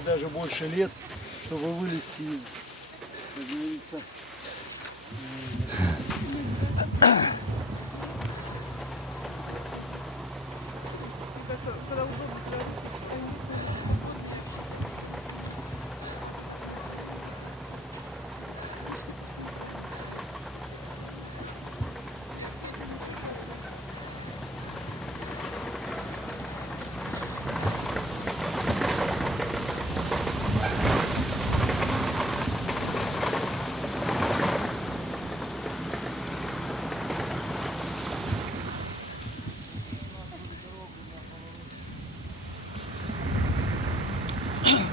и даже больше лет, чтобы вылезти из, как говорится,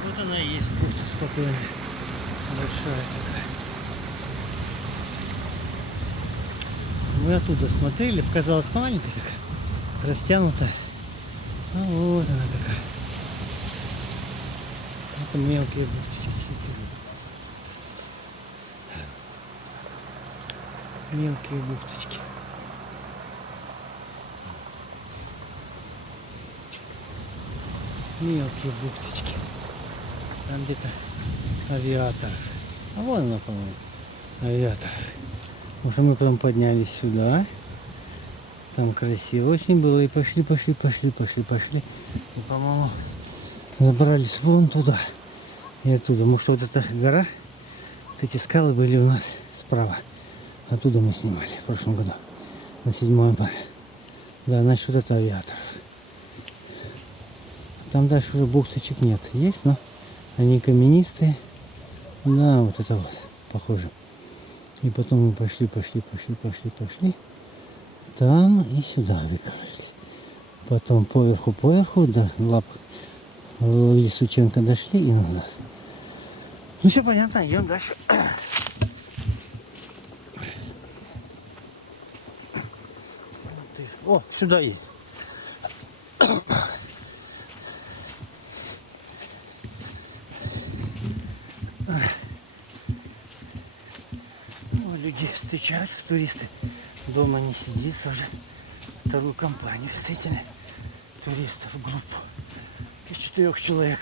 вот она и есть бухта спокойная, большая такая. Мы оттуда смотрели, показалась маленькая такая, растянутая. А вот она какая. Это мелкие бухточки всякие. Мелкие бухточки. Мелкие бухточки. Там где-то авиаторов. А вон она, по-моему, авиаторов. Уже мы потом поднялись сюда. Там красиво очень было. И пошли. И, по-моему, забрались вон туда. И оттуда. Может, вот эта гора, вот эти скалы были у нас справа. Оттуда мы снимали в прошлом году. На 7 мая. Да, значит, вот это авиаторов. Там дальше уже бухточек нет. Есть, но они каменистые. Да, вот это вот. Похоже. И потом мы пошли. Там и сюда выкарались. Потом поверху, до лап Лисученко дошли и назад. Ну все понятно, идем дальше. О, сюда едет. Ну, люди встречаются, туристы. Дома не сидит уже. Вторую компанию встретили. Туристов, группу. Из 4 человек.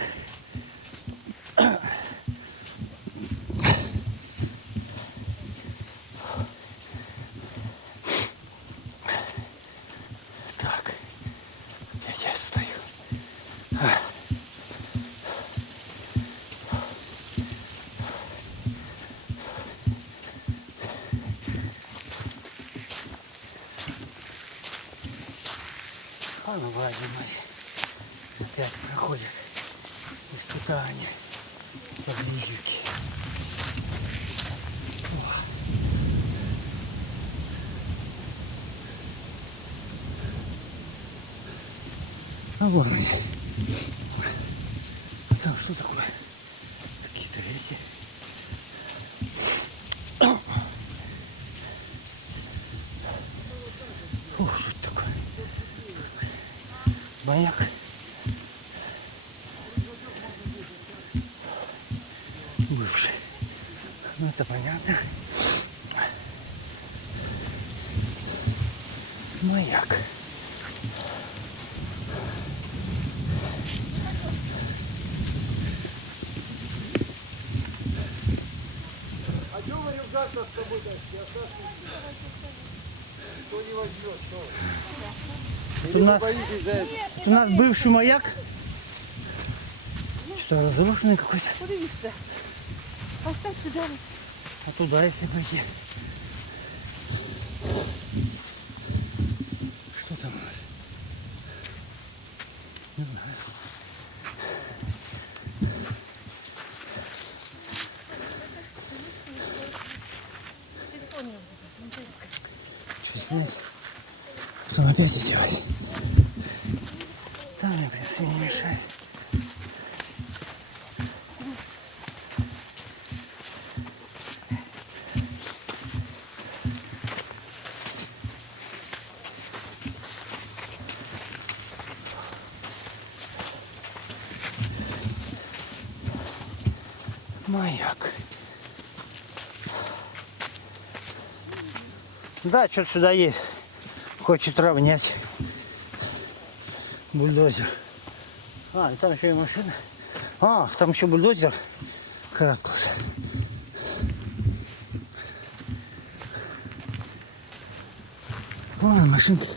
Так. Опять я стою. А ну, Владимир, опять проходит испытания подвижники. А вон они. Там что такое? Какие-то эти. Фу, что это такое? Маяк. Бывший. Ну это понятно. Маяк. а что вы рюкзак-то с собой тащите? Кто не возьмет, что? У нас бывший маяк. Что, разрушенный какой-то? Туристы. Поставь сюда. А туда если пойти. Что там у нас? Не знаю. Что снять? Потом опять одевать. Там, мне, в принципе, не мешает. Маяк. Да, что-то сюда есть. Хочет равнять. Бульдозер. А, и там еще и машина А, там еще бульдозер карабкался. Вон машинки.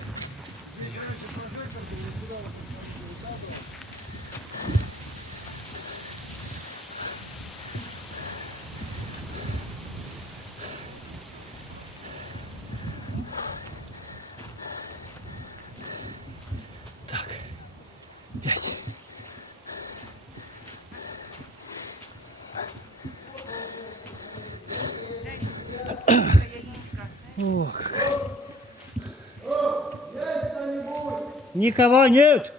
Так, 5. О, какая. Никого нет.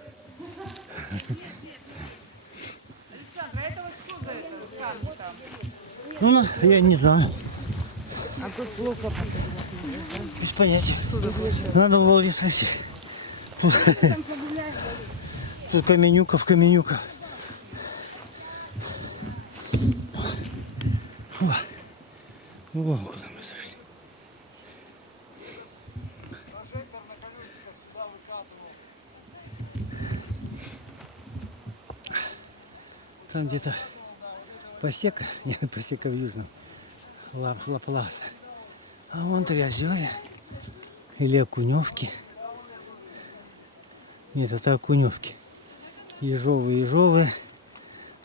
Александра, это вот что за это? Камни там. Ну, я не знаю. А тут плохо. Без понятия. Надо было не спросить. Тут каменюка в каменюка. О, куда мы зашли. Там где-то посека, нет, посека в южном, Лапласа. А вон 3 озера или окуневки. Нет, это окуневки. Ежовые,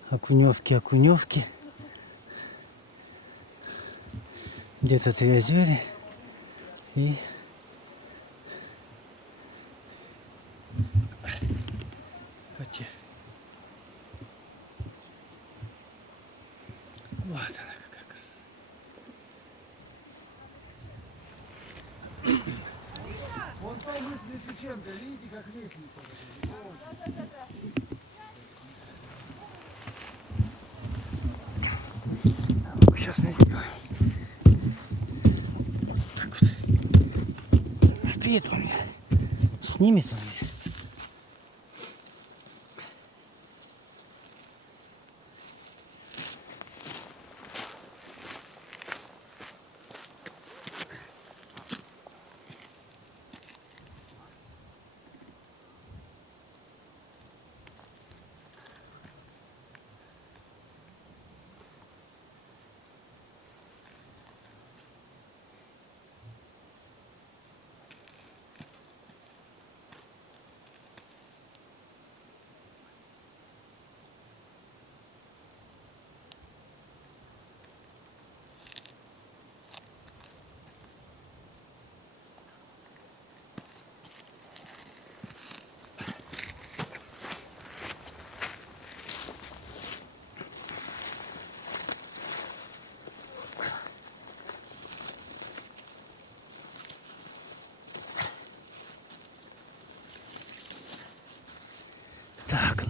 окуневки. Где-то 3 озера и хотя вот она какая красота. Вон там мысли Шевченко, видите, как лестница. Сейчас мы сделаем. Так вот. Опять он меня снимет он меня. Так,